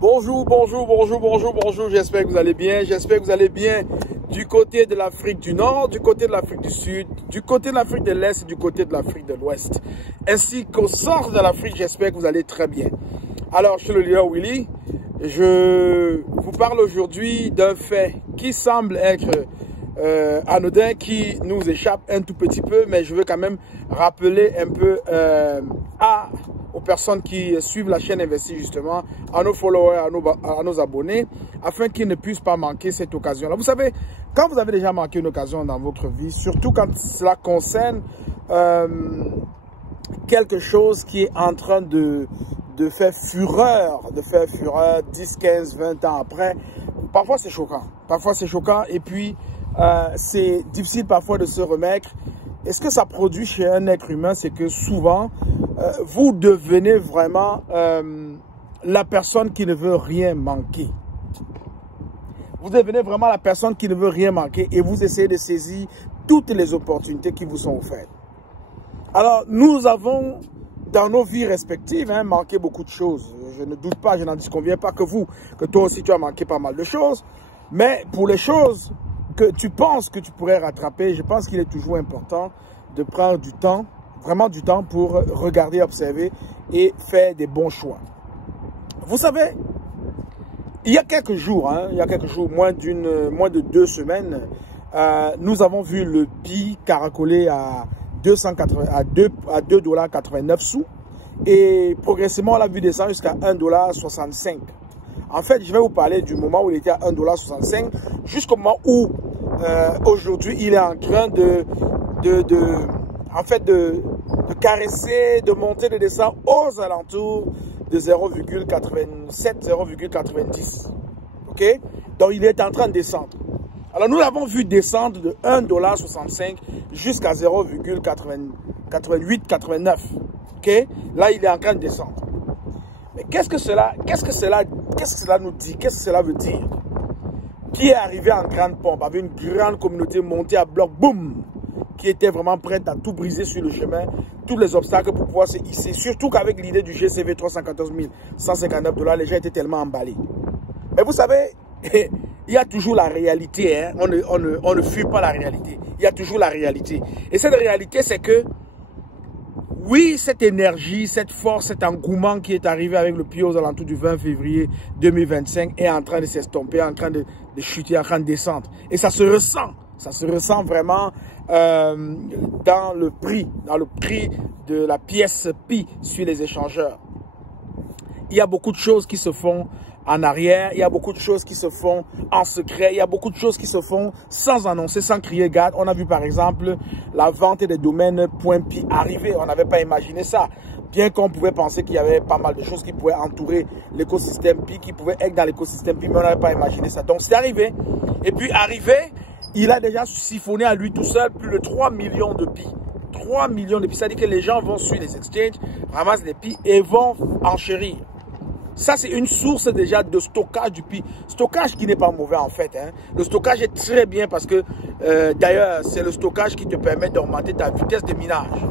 Bonjour, j'espère que vous allez bien, du côté de l'Afrique du Nord, du côté de l'Afrique du Sud, du côté de l'Afrique de l'Est, du côté de l'Afrique de l'Ouest, ainsi qu'au centre de l'Afrique, j'espère que vous allez très bien. Alors, je suis le leader Willy, je vous parle aujourd'hui d'un fait qui semble être anodin, qui nous échappe un tout petit peu, mais je veux quand même rappeler un peu aux personnes qui suivent la chaîne Investis justement, à nos followers, à nos abonnés, afin qu'ils ne puissent pas manquer cette occasion-là. Vous savez, quand vous avez déjà manqué une occasion dans votre vie, surtout quand cela concerne quelque chose qui est en train de faire fureur, 10, 15, 20 ans après, parfois c'est choquant, et puis c'est difficile parfois de se remettre. Et ce que ça produit chez un être humain, c'est que souvent, vous devenez vraiment la personne qui ne veut rien manquer. Vous devenez vraiment la personne qui ne veut rien manquer et vous essayez de saisir toutes les opportunités qui vous sont offertes. Alors, nous avons, dans nos vies respectives, manqué beaucoup de choses. Je ne doute pas, je n'en disconviens pas que toi aussi tu as manqué pas mal de choses. Mais pour les choses que tu penses que tu pourrais rattraper, je pense qu'il est toujours important de prendre du temps, vraiment du temps pour regarder, observer et faire des bons choix. Vous savez, il y a quelques jours, moins de 2 semaines, nous avons vu le BI caracoler à 2,89 $, et progressivement on l'a vu descendre jusqu'à 1,65 $. En fait, je vais vous parler du moment où il était à 1,65 $ jusqu'au moment où aujourd'hui il est en train de caresser, de monter, de descendre aux alentours de 0,87, 0,90. Ok? Donc il est en train de descendre. Alors nous l'avons vu descendre de 1,65 $ jusqu'à 0,88, 89. Ok? Là il est en train de descendre. Mais qu'est-ce que cela nous dit? Qu'est-ce que cela veut dire? Qui est arrivé en grande pompe, avec une grande communauté montée à bloc, boum, qui était vraiment prête à tout briser sur le chemin, tous les obstacles pour pouvoir se hisser. Surtout qu'avec l'idée du GCV 314 159 $, les gens étaient tellement emballés. Mais vous savez, il y a toujours la réalité, on ne fuit pas la réalité. Il y a toujours la réalité. Et cette réalité, c'est que oui, cette énergie, cette force, cet engouement qui est arrivé avec le pied aux alentours du 20 février 2025 est en train de s'estomper, en train de chuter, en train de descendre. Et ça se ressent vraiment dans le prix de la pièce Pi sur les échangeurs. Il y a beaucoup de choses qui se font en arrière, il y a beaucoup de choses qui se font en secret, il y a beaucoup de choses qui se font sans annoncer, sans crier garde. On a vu par exemple la vente des domaines .pi arriver, on n'avait pas imaginé ça. Bien qu'on pouvait penser qu'il y avait pas mal de choses qui pouvaient entourer l'écosystème Pi, qui pouvaient être dans l'écosystème Pi, mais on n'avait pas imaginé ça. Donc c'est arrivé. Et puis arrivé, il a déjà siphonné à lui tout seul plus de 3 millions de Pi. 3 millions de Pi, c'est-à-dire que les gens vont sur les exchanges, ramassent des Pi et vont enchérir. Ça, c'est une source déjà de stockage du Pi. Stockage qui n'est pas mauvais en fait. Le stockage est très bien parce que, d'ailleurs, c'est le stockage qui te permet d'augmenter ta vitesse de minage.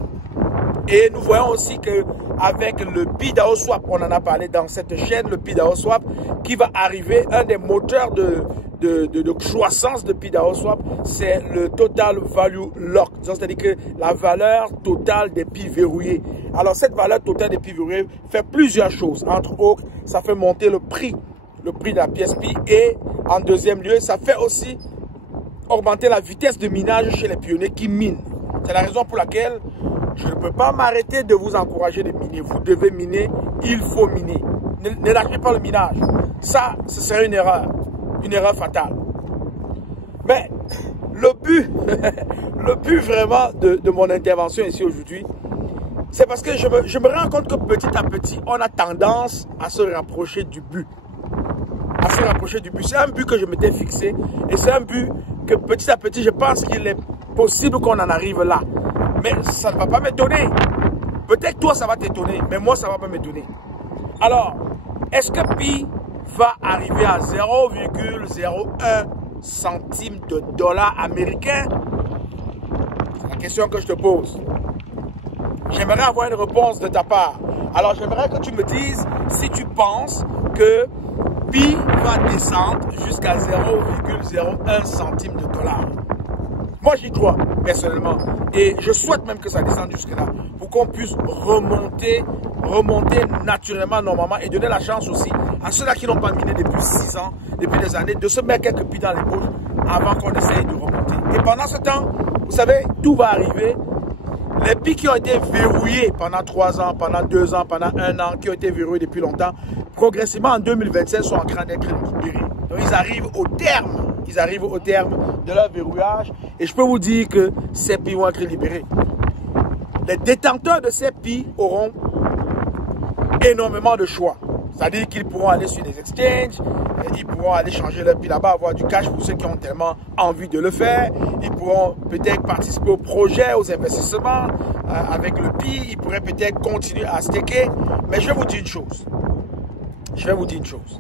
Et nous voyons aussi qu'avec le PiDAO-Swap, on en a parlé dans cette chaîne, le PiDAO-Swap, qui va arriver, un des moteurs de croissance de PiDAO-Swap, c'est le Total Value Lock. C'est-à-dire que la valeur totale des Pi verrouillés. Alors, cette valeur totale des Pi verrouillés fait plusieurs choses. Entre autres, ça fait monter le prix de la pièce Pi. Et en deuxième lieu, ça fait aussi augmenter la vitesse de minage chez les pionniers qui minent. C'est la raison pour laquelle je ne peux pas m'arrêter de vous encourager de miner. Vous devez miner, il faut miner. Ne lâchez pas le minage. Ça, ce serait une erreur fatale. Mais le but vraiment de mon intervention ici aujourd'hui, c'est parce que je me rends compte que petit à petit, on a tendance à se rapprocher du but. C'est un but que je m'étais fixé et c'est un but que petit à petit, je pense qu'il est possible qu'on en arrive là. Mais ça ne va pas m'étonner. Peut-être toi, ça va t'étonner, mais moi, ça ne va pas m'étonner. Alors, est-ce que Pi va arriver à 0,01 centime de dollar américain? C'est la question que je te pose. J'aimerais avoir une réponse de ta part. Alors, j'aimerais que tu me dises si tu penses que Pi va descendre jusqu'à 0,01 centime de dollar. Moi, j'y crois, personnellement. Et je souhaite même que ça descende jusque-là pour qu'on puisse remonter naturellement, normalement, et donner la chance aussi à ceux-là qui n'ont pas miné depuis 6 ans, depuis des années, de se mettre quelques Pi dans les poches avant qu'on essaye de remonter. Et pendant ce temps, vous savez, tout va arriver. Les Pi qui ont été verrouillés pendant 3 ans, pendant 2 ans, pendant 1 an, qui ont été verrouillés depuis longtemps, progressivement en 2025 sont en train d'être libérés. Donc ils arrivent au terme. Ils arrivent au terme de leur verrouillage. Et je peux vous dire que ces Pi vont être libérés. Les détenteurs de ces Pi auront énormément de choix. C'est-à-dire qu'ils pourront aller sur les exchanges, ils pourront aller changer leur Pi là-bas, avoir du cash pour ceux qui ont tellement envie de le faire. Ils pourront peut-être participer aux projets, aux investissements avec le Pi. Ils pourraient peut-être continuer à staker. Mais je vais vous dire une chose.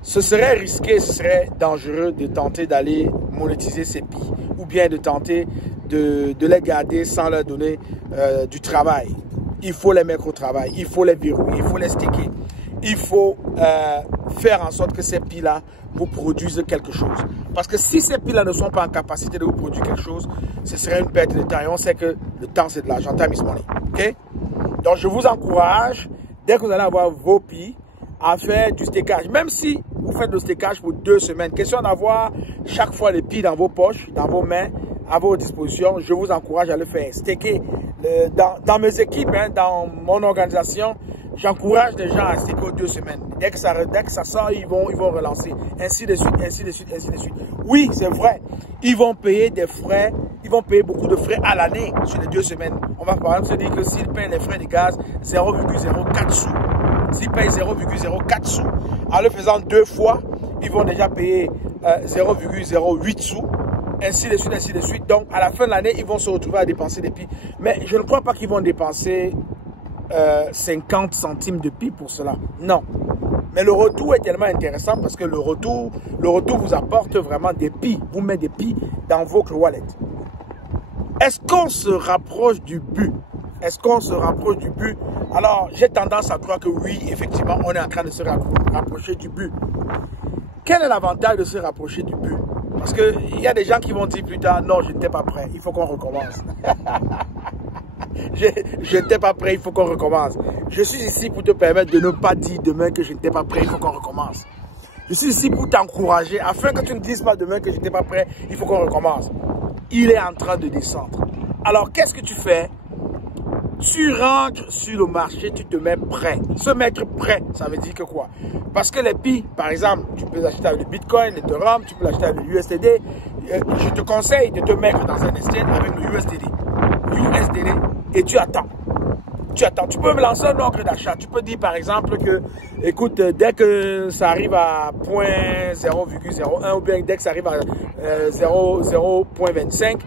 Ce serait risqué, ce serait dangereux de tenter d'aller monétiser ces Pi ou bien de tenter de les garder sans leur donner du travail. Il faut les mettre au travail, il faut les verrouiller, il faut les staker. Il faut faire en sorte que ces Pi-là vous produisent quelque chose. Parce que si ces Pi-là ne sont pas en capacité de vous produire quelque chose, ce serait une perte de temps. Et on sait que le temps, c'est de l'argent. Time is money. Okay? Donc, je vous encourage, dès que vous allez avoir vos Pi, à faire du stakage. Même si vous faites le stakage pour 2 semaines, question d'avoir chaque fois les Pi dans vos poches, dans vos mains, à vos dispositions, je vous encourage à le faire. Staker. Dans mes équipes, hein, dans mon organisation, j'encourage les gens à staker aux 2 semaines. Dès que ça sort, ils vont relancer. Ainsi de suite, ainsi de suite, ainsi de suite. Oui, c'est vrai. Ils vont payer des frais. Ils vont payer beaucoup de frais à l'année sur les 2 semaines. On va par exemple se dire que s'ils payent les frais de gaz 0,04 sous, s'ils payent 0,04 sous, en le faisant 2 fois, ils vont déjà payer 0,08 sous. Ainsi de suite, ainsi de suite. Donc, à la fin de l'année, ils vont se retrouver à dépenser des Pi. Mais je ne crois pas qu'ils vont dépenser 50 centimes de Pi pour cela. Non. Mais le retour est tellement intéressant parce que le retour vous apporte vraiment des Pi. Vous mettez des Pi dans votre wallet. Est-ce qu'on se rapproche du but? Est-ce qu'on se rapproche du but? Alors, j'ai tendance à croire que oui, effectivement, on est en train de se rapprocher du but. Quel est l'avantage de se rapprocher du but? Parce qu'il y a des gens qui vont dire plus tard, non, je n'étais pas prêt, il faut qu'on recommence. Je n'étais pas prêt, il faut qu'on recommence. Je suis ici pour te permettre de ne pas dire demain que je n'étais pas prêt, il faut qu'on recommence. Je suis ici pour t'encourager, afin que tu ne dises pas demain que je n'étais pas prêt, il faut qu'on recommence. Il est en train de descendre. Alors, qu'est-ce que tu fais? Tu rentres sur le marché, tu te mets prêt. Se mettre prêt, ça veut dire que quoi? Parce que les Pi, par exemple, tu peux l'acheter avec le Bitcoin, l'Ethereum, tu peux l'acheter avec le USDD. Je te conseille de te mettre dans un exchange avec le USDD. Et tu attends. Tu attends. Tu peux me lancer un ordre d'achat. Tu peux dire par exemple que, écoute, dès que ça arrive à 0,01 ou bien dès que ça arrive à 0,25,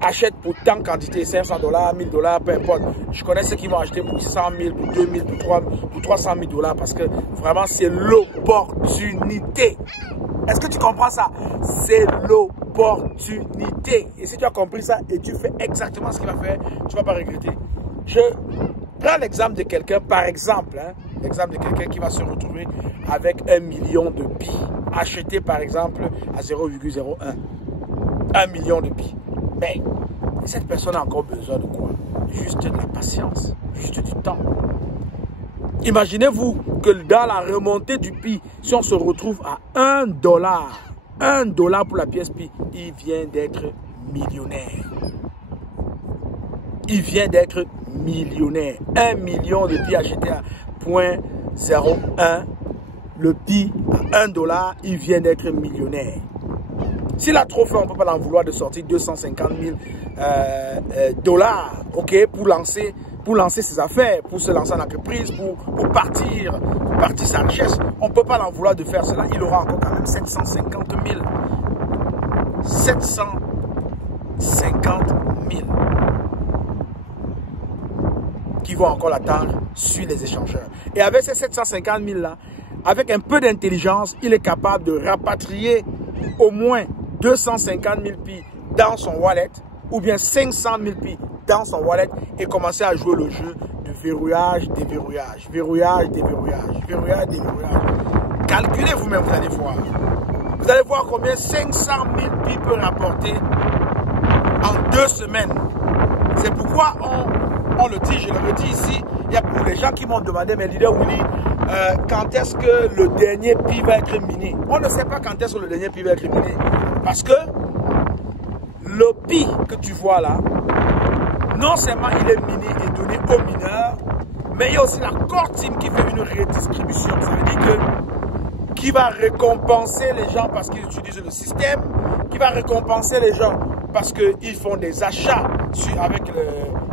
achète pour tant de quantité, 500 $, 1000 $, peu importe. Je connais ceux qui vont acheter pour 100 000, pour 2 000, pour 300 000 $ parce que vraiment c'est l'opportunité. Est-ce que tu comprends ça? C'est l'opportunité. Et si tu as compris ça et tu fais exactement ce qu'il va faire, tu ne vas pas regretter. Je prends l'exemple de quelqu'un, par exemple, hein, l'exemple de quelqu'un qui va se retrouver avec 1 million de Pi, acheté par exemple à 0,01. 1 million de Pi. Mais cette personne a encore besoin de quoi? Juste de la patience, juste du temps. Imaginez-vous que dans la remontée du Pi, si on se retrouve à 1 $, 1 $ pour la pièce Pi, il vient d'être millionnaire. Il vient d'être millionnaire. 1 million de Pi acheté à 0,01. Le Pi à 1 $, il vient d'être millionnaire. S'il a trop fait, on ne peut pas l'en vouloir de sortir 250 000 $, ok, pour lancer ses affaires, pour se lancer en entreprise, pour partir sa richesse. On ne peut pas l'en vouloir de faire cela. Il aura encore quand même 750 000. 750 000 qui vont encore l'attendre sur les échangeurs. Et avec ces 750 000 là, avec un peu d'intelligence, il est capable de rapatrier au moins 250 000 Pi dans son wallet ou bien 500 000 Pi dans son wallet et commencer à jouer le jeu de verrouillage, déverrouillage, verrouillage, déverrouillage, verrouillage, déverrouillage. Calculez vous-même, vous allez voir. Vous allez voir combien 500 000 billes peut rapporter en 2 semaines. C'est pourquoi on le dit, je le redis ici, il y a pour les gens qui m'ont demandé, mais leader Willy, quand est-ce que le dernier PI va être miné? On ne sait pas quand est-ce que le dernier PI va être miné. Parce que le PI que tu vois là, non seulement il est miné et donné aux mineurs, mais il y a aussi la core team qui fait une redistribution. Ça veut dire que qui va récompenser les gens parce qu'ils utilisent le système, qui va récompenser les gens parce qu'ils font des achats avec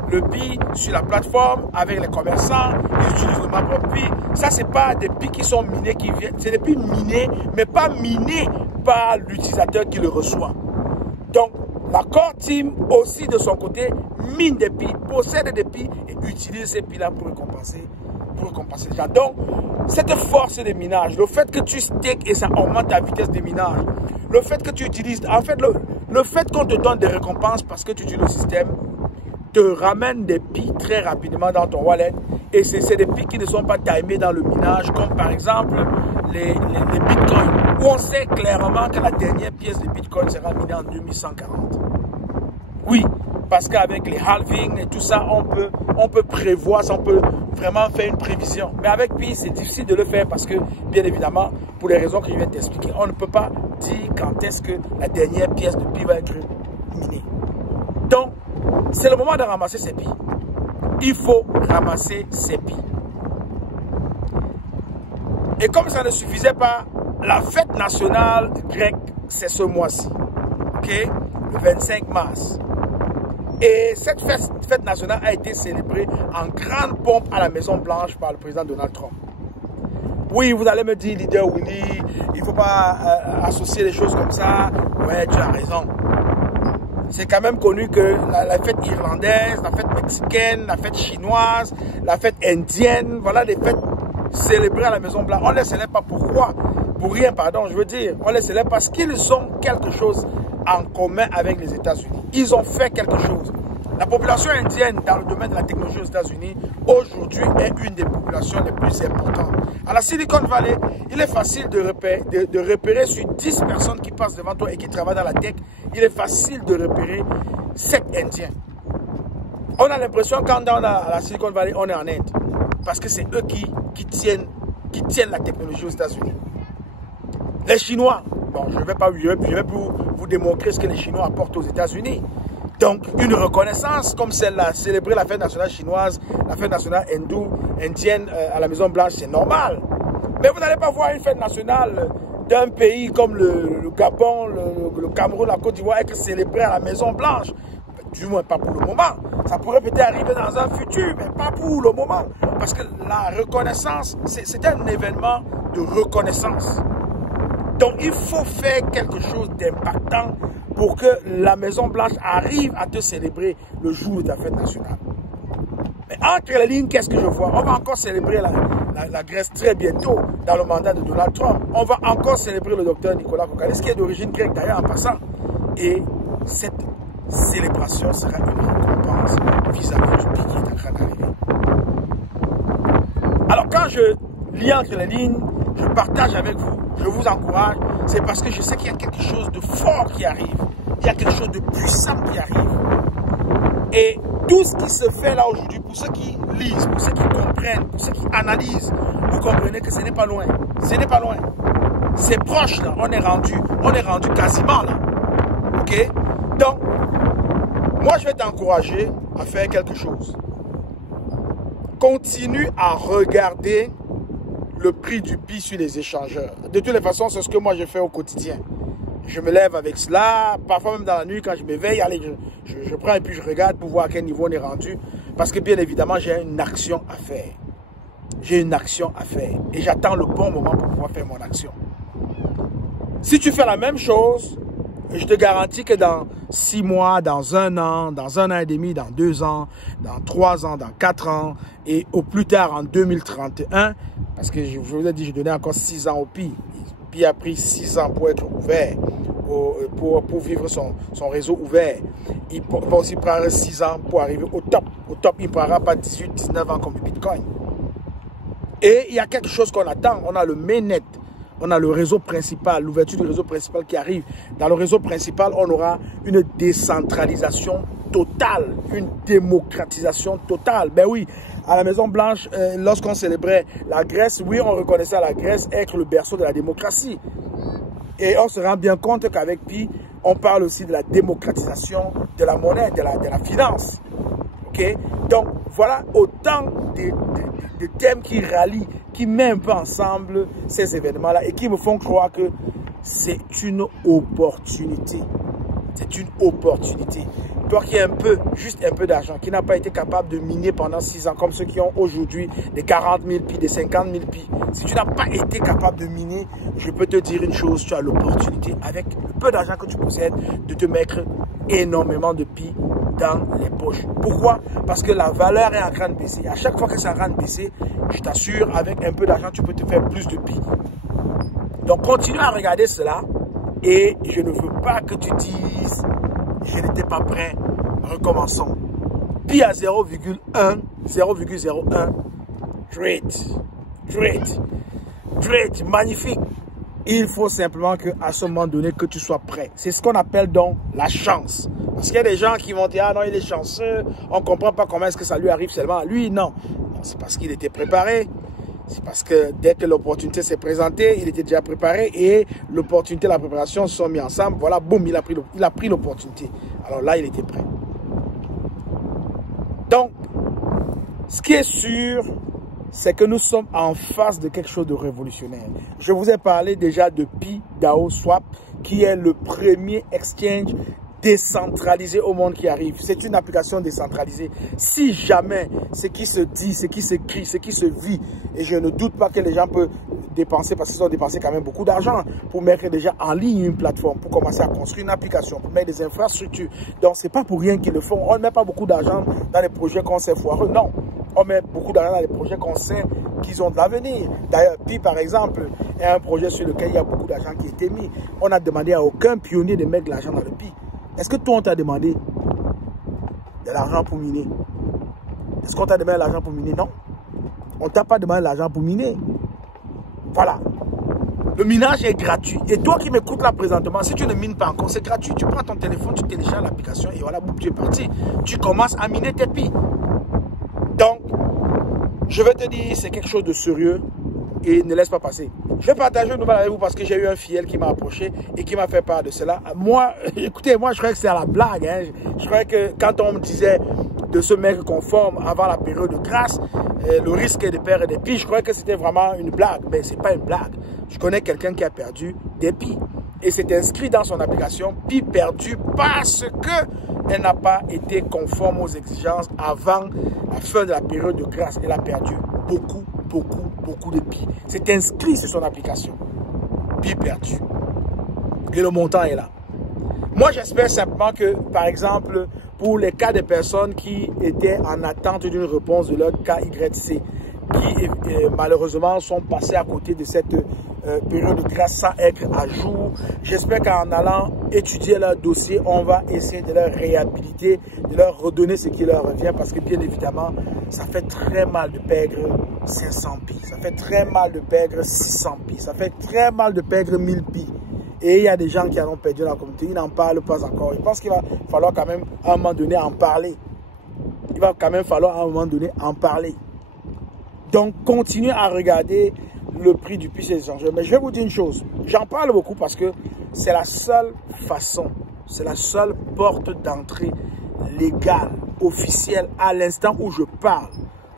le PI sur la plateforme, avec les commerçants, ils utilisent le membre PI. Ça, ce n'est pas des PI qui sont minés, qui viennent, c'est des PI minés, mais pas minés par l'utilisateur qui le reçoit. Donc, la core team aussi de son côté mine des PI, possède des PI et utilise ces PI-là pour récompenser les gens. Donc, cette force de minage, le fait que tu stakes et ça augmente ta vitesse de minage, le fait que tu utilises, en fait, le fait qu'on te donne des récompenses parce que tu utilises le système, te ramène des PI très rapidement dans ton wallet. Et c'est des PI qui ne sont pas timés dans le minage, comme par exemple les bitcoins, où on sait clairement que la dernière pièce de bitcoin sera minée en 2140. Oui, parce qu'avec les halving et tout ça, on peut prévoir, on peut vraiment faire une prévision. Mais avec PI, c'est difficile de le faire parce que, bien évidemment, pour les raisons que je viens de t'expliquer, on ne peut pas dire quand est-ce que la dernière pièce de PI va être minée. Donc, c'est le moment de ramasser ces PI. Il faut ramasser ces PI. Et comme ça ne suffisait pas, la fête nationale grecque, c'est ce mois-ci. Ok? Le 25 mars. Et cette fête nationale a été célébrée en grande pompe à la Maison Blanche par le président Donald Trump. Oui, vous allez me dire, leader Willy, il ne faut pas associer les choses comme ça. Ouais, tu as raison. C'est quand même connu que la fête irlandaise, la fête mexicaine, la fête chinoise, la fête indienne, voilà des fêtes célébrées à la Maison Blanche. On ne les célèbre pas pourquoi? Pour rien, pardon, je veux dire. On les célèbre parce qu'ils ont quelque chose en commun avec les États-Unis. Ils ont fait quelque chose. La population indienne dans le domaine de la technologie aux États-Unis, aujourd'hui, est une des populations les plus importantes. À la Silicon Valley, il est facile de repérer sur 10 personnes qui passent devant toi et qui travaillent dans la tech, il est facile de repérer 7 Indiens. On a l'impression quand on est à la Silicon Valley, on est en Inde. Parce que c'est eux qui tiennent la technologie aux États-Unis. Les Chinois, bon, je vais vous démontrer ce que les Chinois apportent aux États-Unis. Donc, une reconnaissance comme celle-là, célébrer la fête nationale chinoise, la fête nationale indienne à la Maison Blanche, c'est normal. Mais vous n'allez pas voir une fête nationale d'un pays comme le Gabon, le Cameroun, la Côte d'Ivoire être célébrée à la Maison Blanche. Du moins, pas pour le moment. Ça pourrait peut-être arriver dans un futur, mais pas pour le moment. Parce que la reconnaissance, c'est un événement de reconnaissance. Donc, il faut faire quelque chose d'impactant pour que la Maison Blanche arrive à te célébrer le jour de ta fête nationale. Mais entre les lignes, qu'est-ce que je vois? On va encore célébrer la Grèce très bientôt dans le mandat de Donald Trump. On va encore célébrer le docteur Nicolas Kokkalis, qui est d'origine grecque d'ailleurs en passant. Et cette célébration sera une récompense vis-à-vis du pays qui est en train d'arriver. Alors quand je lis entre les lignes, je partage avec vous, je vous encourage, c'est parce que je sais qu'il y a quelque chose de fort qui arrive. Il y a quelque chose de puissant qui arrive. Et tout ce qui se fait là aujourd'hui, pour ceux qui lisent, pour ceux qui comprennent, pour ceux qui analysent, vous comprenez que ce n'est pas loin. Ce n'est pas loin. C'est proche là, on est rendu quasiment là. Ok? Donc, moi je vais t'encourager à faire quelque chose. Continue à regarder le prix du PI sur les échangeurs. De toutes les façons, c'est ce que moi je fais au quotidien. Je me lève avec cela, parfois même dans la nuit quand je m'éveille, allez, je prends et puis je regarde pour voir à quel niveau on est rendu. Parce que bien évidemment, j'ai une action à faire. J'ai une action à faire. Et j'attends le bon moment pour pouvoir faire mon action. Si tu fais la même chose, je te garantis que dans 6 mois, dans 1 an, dans 1 an et demi, dans 2 ans, dans 3 ans, dans 4 ans, et au plus tard en 2031, parce que je vous ai dit, je donnais encore 6 ans au PI. Le PI a pris 6 ans pour être ouvert. pour vivre son réseau ouvert. Il va aussi prendre 6 ans pour arriver au top. Au top, il ne prendra pas 18, 19 ans comme le Bitcoin. Et il y a quelque chose qu'on attend. On a le mainnet. On a le réseau principal, l'ouverture du réseau principal qui arrive. Dans le réseau principal, on aura une décentralisation totale, une démocratisation totale. Ben oui, à la Maison Blanche, lorsqu'on célébrait la Grèce, oui, on reconnaissait la Grèce être le berceau de la démocratie. Et on se rend bien compte qu'avec Pi, on parle aussi de la démocratisation de la monnaie, de la finance. Okay? Donc, voilà autant de thèmes qui rallient, qui mettent un peu ensemble ces événements-là et qui me font croire que c'est une opportunité. C'est une opportunité. Toi qui as juste un peu d'argent, qui n'a pas été capable de miner pendant 6 ans, comme ceux qui ont aujourd'hui des 40 000 pi, des 50 000 pi. Si tu n'as pas été capable de miner, je peux te dire une chose, tu as l'opportunité, avec le peu d'argent que tu possèdes, de te mettre énormément de pi dans les poches. Pourquoi? Parce que la valeur est en train de baisser. À chaque fois que ça est en train de baisser, je t'assure, avec un peu d'argent, tu peux te faire plus de pi. Donc, continue à regarder cela. Et je ne veux pas que tu dises, je n'étais pas prêt, recommençons. Pi à 0,1, 0,01, great, magnifique. Il faut simplement qu'à ce moment donné, que tu sois prêt. C'est ce qu'on appelle donc la chance. Parce qu'il y a des gens qui vont dire, ah non, il est chanceux, on ne comprend pas comment est-ce que ça lui arrive seulement à lui. Non, c'est parce qu'il était préparé. C'est parce que dès que l'opportunité s'est présentée, il était déjà préparé et l'opportunité et la préparation sont mis ensemble. Voilà, boum, il a pris l'opportunité. Alors là, il était prêt. Donc, ce qui est sûr, c'est que nous sommes en face de quelque chose de révolutionnaire. Je vous ai parlé déjà de Pi DAO Swap, qui est le premier exchange décentralisé au monde qui arrive. C'est une application décentralisée. Si jamais ce qui se dit, ce qui s'écrit, ce qui se vit, et je ne doute pas que les gens peuvent dépenser, parce qu'ils ont dépensé quand même beaucoup d'argent pour mettre déjà en ligne une plateforme, pour commencer à construire une application, pour mettre des infrastructures. Donc, c'est pas pour rien qu'ils le font. On ne met pas beaucoup d'argent dans les projets qu'on sait foireux. Non, on met beaucoup d'argent dans les projets qu'on sait qu'ils ont de l'avenir. D'ailleurs, Pi, par exemple, est un projet sur lequel il y a beaucoup d'argent qui a été mis. On n'a demandé à aucun pionnier de mettre de l'argent dans le Pi. Est-ce que toi, on t'a demandé de l'argent pour miner? Est-ce qu'on t'a demandé de l'argent pour miner? Non. On ne t'a pas demandé de l'argent pour miner. Voilà. Le minage est gratuit. Et toi qui m'écoutes là présentement, si tu ne mines pas encore, c'est gratuit. Tu prends ton téléphone, tu télécharges l'application et voilà, boum, tu es parti. Tu commences à miner tes Pi. Donc, je vais te dire, c'est quelque chose de sérieux et ne laisse pas passer. Je vais partager une nouvelle avec vous parce que j'ai eu un filleul qui m'a approché et qui m'a fait part de cela. Moi, écoutez, moi je croyais que c'était à la blague. Hein. Je croyais que quand on me disait de se mettre conforme avant la période de grâce, le risque de perdre des Pi, je croyais que c'était vraiment une blague. Mais ce n'est pas une blague. Je connais quelqu'un qui a perdu des Pi. Et c'est inscrit dans son application Pi perdu parce qu'elle n'a pas été conforme aux exigences avant la fin de la période de grâce. Elle a perdu beaucoup de Pi. C'est inscrit sur son application. Pi perdu. Et le montant est là. Moi, j'espère simplement que, par exemple, pour les cas de personnes qui étaient en attente d'une réponse de leur KYC, qui malheureusement sont passés à côté de cette période de grâce sans être à jour. J'espère qu'en allant étudier leur dossier, on va essayer de leur réhabiliter, de leur redonner ce qui leur revient parce que bien évidemment, ça fait très mal de perdre 500 Pi, ça fait très mal de perdre 600 Pi, ça fait très mal de perdre 1000 Pi. Et il y a des gens qui en ont perdu dans la communauté, ils n'en parlent pas encore. Je pense qu'il va falloir quand même à un moment donné en parler. Il va quand même falloir à un moment donné en parler. Donc, continuez à regarder le prix du Pi chez les échangeurs. Mais je vais vous dire une chose. J'en parle beaucoup parce que c'est la seule façon, c'est la seule porte d'entrée légale, officielle, à l'instant où je parle,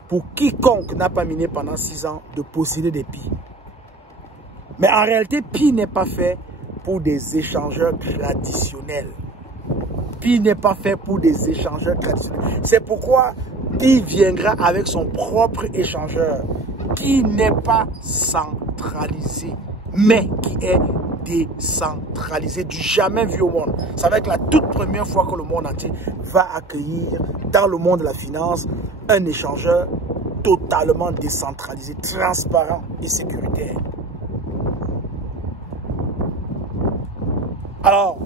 pour quiconque n'a pas miné pendant 6 ans de posséder des Pi. Mais en réalité, Pi n'est pas fait pour des échangeurs traditionnels. Pi n'est pas fait pour des échangeurs traditionnels. C'est pourquoi Pi viendra avec son propre échangeur qui n'est pas centralisé, mais qui est décentralisé, du jamais vu au monde. Ça va être la toute première fois que le monde entier va accueillir dans le monde de la finance un échangeur totalement décentralisé, transparent et sécuritaire. Alors,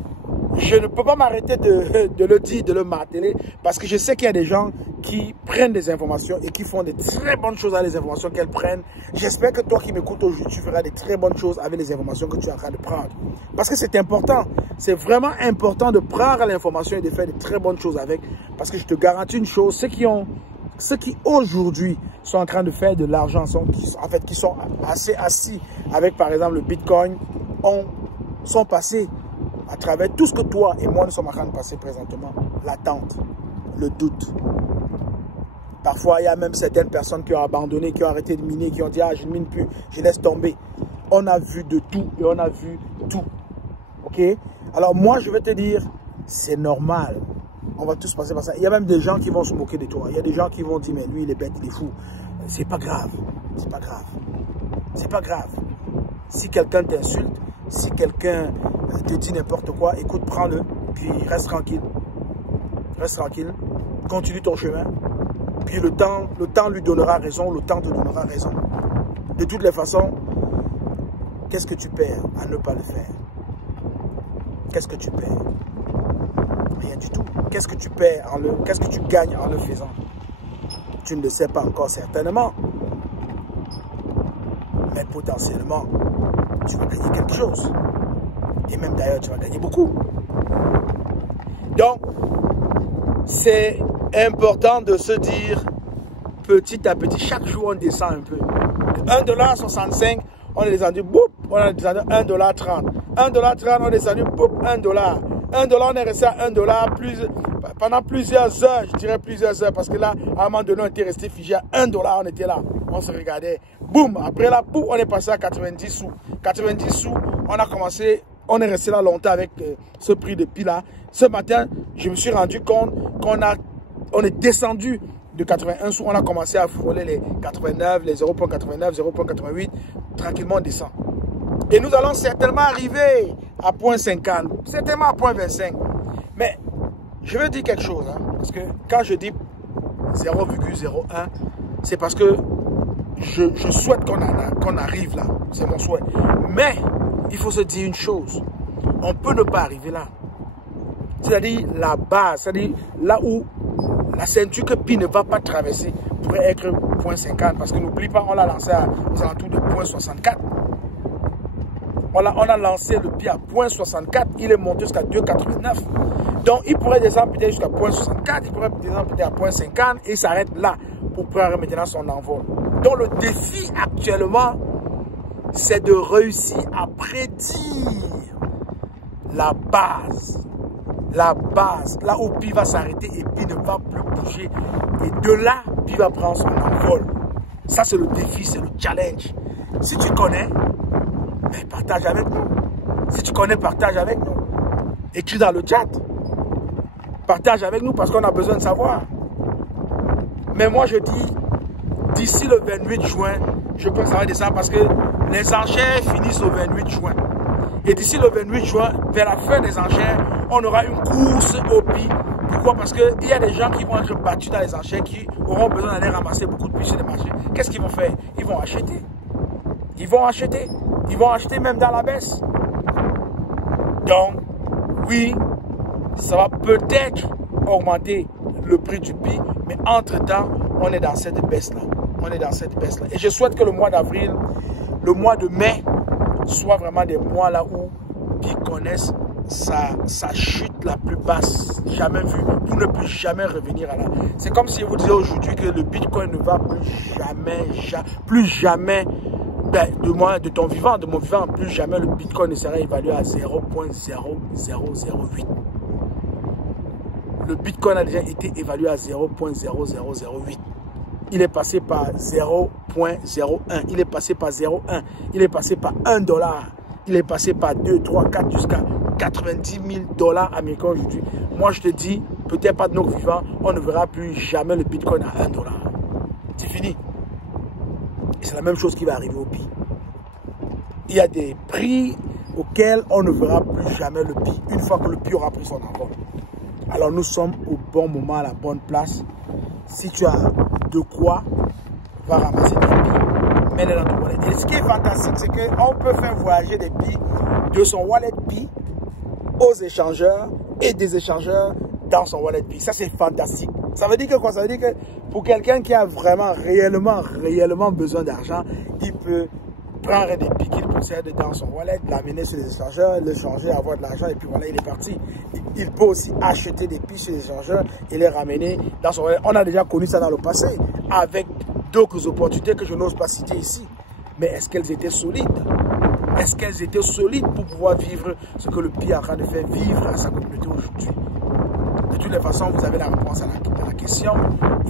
je ne peux pas m'arrêter de le dire, de le marteler, parce que je sais qu'il y a des gens qui prennent des informations et qui font de très bonnes choses avec les informations qu'elles prennent. J'espère que toi qui m'écoutes aujourd'hui, tu feras de très bonnes choses avec les informations que tu es en train de prendre. Parce que c'est important, c'est vraiment important de prendre l'information et de faire de très bonnes choses avec. Parce que je te garantis une chose, ceux qui aujourd'hui sont en train de faire de l'argent, qui sont assez assis avec par exemple le Bitcoin, sont passés à travers tout ce que toi et moi nous sommes en train de passer présentement. L'attente, le doute. Parfois, il y a même certaines personnes qui ont abandonné, qui ont arrêté de miner, qui ont dit « Ah, je ne mine plus, je laisse tomber ». On a vu de tout et on a vu tout. Ok? Alors moi, je vais te dire, c'est normal. On va tous passer par ça. Il y a même des gens qui vont se moquer de toi. Il y a des gens qui vont dire « Mais lui, il est bête, il est fou ». C'est pas grave. C'est pas grave. C'est pas grave. Si quelqu'un t'insulte, si quelqu'un te dit n'importe quoi, écoute, prends-le, puis reste tranquille. Reste tranquille. Continue ton chemin. Puis le temps lui donnera raison, le temps te donnera raison. De toutes les façons, qu'est-ce que tu perds à ne pas le faire? Qu'est-ce que tu perds? Rien du tout. Qu'est-ce que tu perds qu'est-ce que tu gagnes en le faisant? Tu ne le sais pas encore certainement. Mais potentiellement, tu vas gagner quelque chose. Et même d'ailleurs, tu vas gagner beaucoup. Donc, c'est important de se dire petit à petit, chaque jour on descend un peu. De 1,65 $, on est descendu, boum, on est descendu 1,30 $. 1,30 $, on est descendu, boum, 1 $. 1 $, on est resté à 1 $, pendant plusieurs heures, je dirais plusieurs heures, parce que là, à un moment donné, on était resté figé à 1 $, on était là, on se regardait, boum, après là, boum, on est passé à 90 sous. 90 sous, on a commencé, on est resté là longtemps avec ce prix de pi là. Ce matin, je me suis rendu compte on est descendu de 81 sous, on a commencé à frôler les 89, les 0,89, 0,88, tranquillement on descend. Et nous allons certainement arriver à 0,50, certainement à 0,25. Mais je veux dire quelque chose, hein, parce que quand je dis 0,01, c'est parce que je souhaite qu'on arrive là, c'est mon souhait. Mais il faut se dire une chose, on peut ne pas arriver là. C'est-à-dire la base, c'est-à-dire là où la ceinture que Pi ne va pas traverser pourrait être 0,50, parce que n'oublie pas, on l'a lancé aux alentours de 0,64. On a lancé le Pi à 0,64, il est monté jusqu'à 2,89. Donc il pourrait descendre peut-être jusqu'à 0,64, il pourrait descendre peut-être à 0,50 et il s'arrête là pour prendre maintenant son envol. Donc le défi actuellement, c'est de réussir à prédire la base, là où Pi va s'arrêter et Pi ne va plus bouger. Et de là, Pi va prendre son envol. Ça, c'est le défi, c'est le challenge. Si tu connais, mais partage avec nous. Si tu connais, partage avec nous. Écris dans le chat. Partage avec nous parce qu'on a besoin de savoir. Mais moi, je dis, d'ici le 28 juin, je pense que ça va descendre parce que les enchères finissent le 28 juin. Et d'ici le 28 juin, vers la fin des enchères, on aura une course au Pi. Pourquoi? Parce qu'il y a des gens qui vont être battus dans les enchères, qui auront besoin d'aller ramasser beaucoup de Pi sur les marchés. Qu'est-ce qu'ils vont faire? Ils vont acheter. Ils vont acheter. Ils vont acheter même dans la baisse. Donc, oui, ça va peut-être augmenter le prix du Pi, mais entre-temps, on est dans cette baisse-là. On est dans cette baisse-là. Et je souhaite que le mois d'avril, le mois de mai, soit vraiment des mois là où Pi connaissent sa chute la plus basse jamais vue pour ne plus jamais revenir à la. C'est comme si vous disiez aujourd'hui que le Bitcoin ne va plus jamais, ben, de ton vivant, de mon vivant, plus jamais le Bitcoin ne sera évalué à 0,0008. Le Bitcoin a déjà été évalué à 0,0008. Il est passé par 0,01, il est passé par 0,1, il est passé par 1 $, il est passé par 2, 3, 4 jusqu'à 90 000 $ américains aujourd'hui. Moi je te dis, peut-être pas de nos vivants, on ne verra plus jamais le Bitcoin à 1 $. C'est fini. Et c'est la même chose qui va arriver au Pi. Il y a des prix auxquels on ne verra plus jamais le Pi, une fois que le Pi aura pris son envol. Alors nous sommes au bon moment, à la bonne place. Si tu as de quoi, va ramasser des Pi, mets-les dans ton wallet. Et ce qui est fantastique, c'est qu'on peut faire voyager des Pi de son wallet Pi aux échangeurs et des échangeurs dans son wallet Pi. Ça, c'est fantastique. Ça veut dire que quoi? Ça veut dire que pour quelqu'un qui a vraiment, réellement besoin d'argent, il peut prendre des Pi qu'il possède dans son wallet, l'amener sur les échangeurs, le changer, avoir de l'argent et puis voilà, il est parti. Il peut aussi acheter des Pi sur les échangeurs et les ramener dans son wallet. On a déjà connu ça dans le passé avec d'autres opportunités que je n'ose pas citer ici. Mais est-ce qu'elles étaient solides? Est-ce qu'elles étaient solides pour pouvoir vivre ce que le Pi est en train de faire vivre à sa communauté aujourd'hui? De toutes les façons, vous avez la réponse à la question.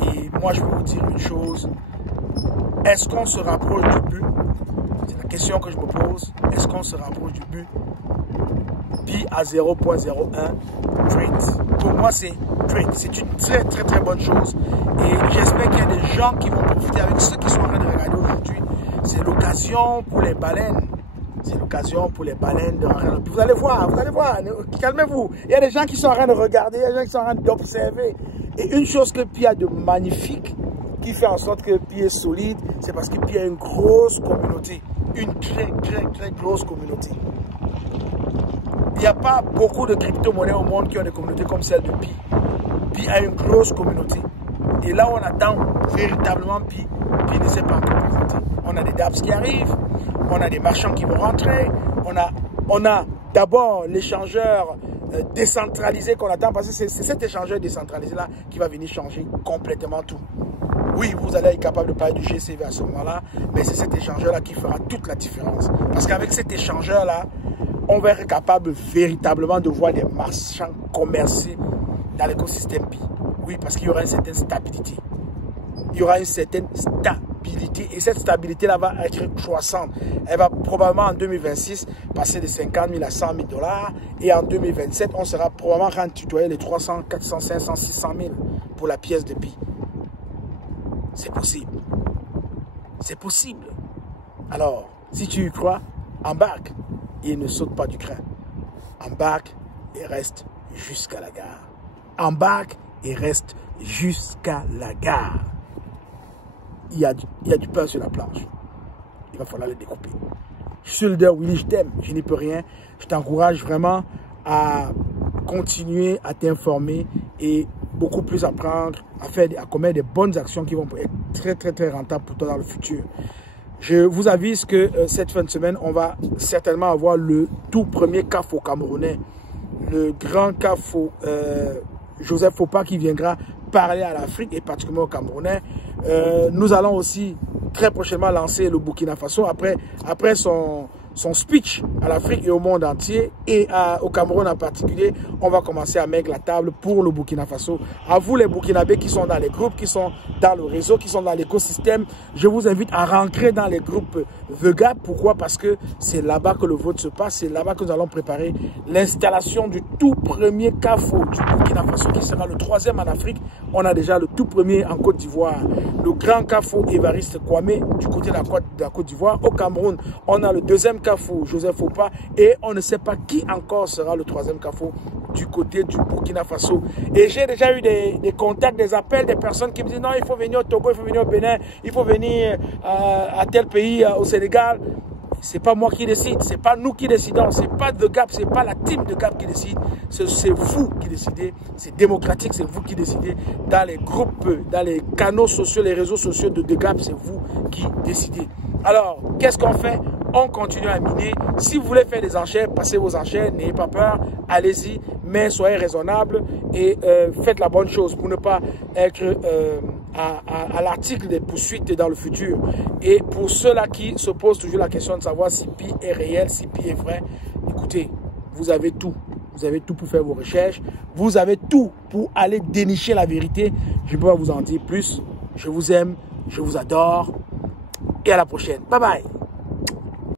Et moi, je vais vous dire une chose. Est-ce qu'on se rapproche du but? C'est la question que je me pose. Est-ce qu'on se rapproche du but? Pi à 0.01, great. Pour moi, c'est great. C'est une très bonne chose. Et j'espère qu'il y a des gens qui vont profiter avec ceux qui sont en train de regarder aujourd'hui. C'est l'occasion pour les baleines. C'est l'occasion pour les baleines de rentrer. Vous allez voir, calmez-vous. Il y a des gens qui sont en train de regarder, il y a des gens qui sont en train d'observer. Et une chose que Pi a de magnifique, qui fait en sorte que Pi est solide, c'est parce que Pi a une grosse communauté. Une très grosse communauté. Il n'y a pas beaucoup de crypto-monnaies au monde qui ont des communautés comme celle de Pi. Pi a une grosse communauté. Et là où on attend véritablement Pi ne s'est pas encore présenté. On a des dApps qui arrivent, on a des marchands qui vont rentrer, on a d'abord l'échangeur décentralisé qu'on attend, parce que c'est cet échangeur décentralisé-là qui va venir changer complètement tout. Oui, vous allez être capable de parler du GCV à ce moment-là, mais c'est cet échangeur-là qui fera toute la différence. Parce qu'avec cet échangeur-là, on va être capable véritablement de voir des marchands commercer dans l'écosystème Pi. Oui, parce qu'il y aura une certaine stabilité. Il y aura une certaine stabilité. Et cette stabilité-là va être croissante. Elle va probablement en 2026 passer de 50 000 à 100 000 $. Et en 2027, on sera probablement rendu tutoyer les 300, 400, 500, 600 000 pour la pièce de Pi. C'est possible. C'est possible. Alors, si tu y crois, embarque et ne saute pas du train. Embarque et reste jusqu'à la gare. Embarque et reste jusqu'à la gare. Il y a du pain sur la planche. Il va falloir le découper. Je suis le leader Willy, je t'aime, je n'y peux rien. Je t'encourage vraiment à continuer à t'informer et beaucoup plus apprendre, à commettre des bonnes actions qui vont être très rentables pour toi dans le futur. Je vous avise que cette fin de semaine, on va certainement avoir le tout premier CAFO camerounais. Le grand CAFO Joseph Fopa qui viendra parler à l'Afrique et particulièrement au Camerounais. Nous allons aussi très prochainement lancer le Burkina Faso après son speech à l'Afrique et au monde entier et au Cameroun en particulier. On va commencer à mettre la table pour le Burkina Faso. À vous les Burkinabés qui sont dans les groupes, qui sont dans le réseau, qui sont dans l'écosystème, je vous invite à rentrer dans les groupes The Gap. Pourquoi? Parce que c'est là-bas que le vote se passe, c'est là-bas que nous allons préparer l'installation du tout premier CAFO du Burkina Faso qui sera le 3e en Afrique. On a déjà le tout premier en Côte d'Ivoire, le grand CAFO Évariste Kwame du côté de la Côte d'Ivoire. Au Cameroun, on a le 2e CAFO Joseph Fopa et on ne sait pas qui encore sera le 3e CAFO du côté du Burkina Faso. Et j'ai déjà eu des contacts, des appels, des personnes qui me disent non, il faut venir au Togo, il faut venir au Bénin, il faut venir à tel pays, au Sénégal. C'est pas moi qui décide, c'est pas nous qui décidons, c'est pas The Gap, c'est pas la team de Gap qui décide, c'est vous qui décidez, c'est démocratique, c'est vous qui décidez. Dans les groupes, dans les canaux sociaux, les réseaux sociaux de The Gap, c'est vous qui décidez. Alors, qu'est-ce qu'on fait? On continue à miner. Si vous voulez faire des enchères, passez vos enchères, n'ayez pas peur, allez-y, mais soyez raisonnables et faites la bonne chose pour ne pas être à l'article des poursuites dans le futur. Et pour ceux-là qui se posent toujours la question de savoir si Pi est réel, si Pi est vrai, écoutez, vous avez tout. Vous avez tout pour faire vos recherches. Vous avez tout pour aller dénicher la vérité. Je ne peux pas vous en dire plus. Je vous aime, je vous adore. Et à la prochaine. Bye bye.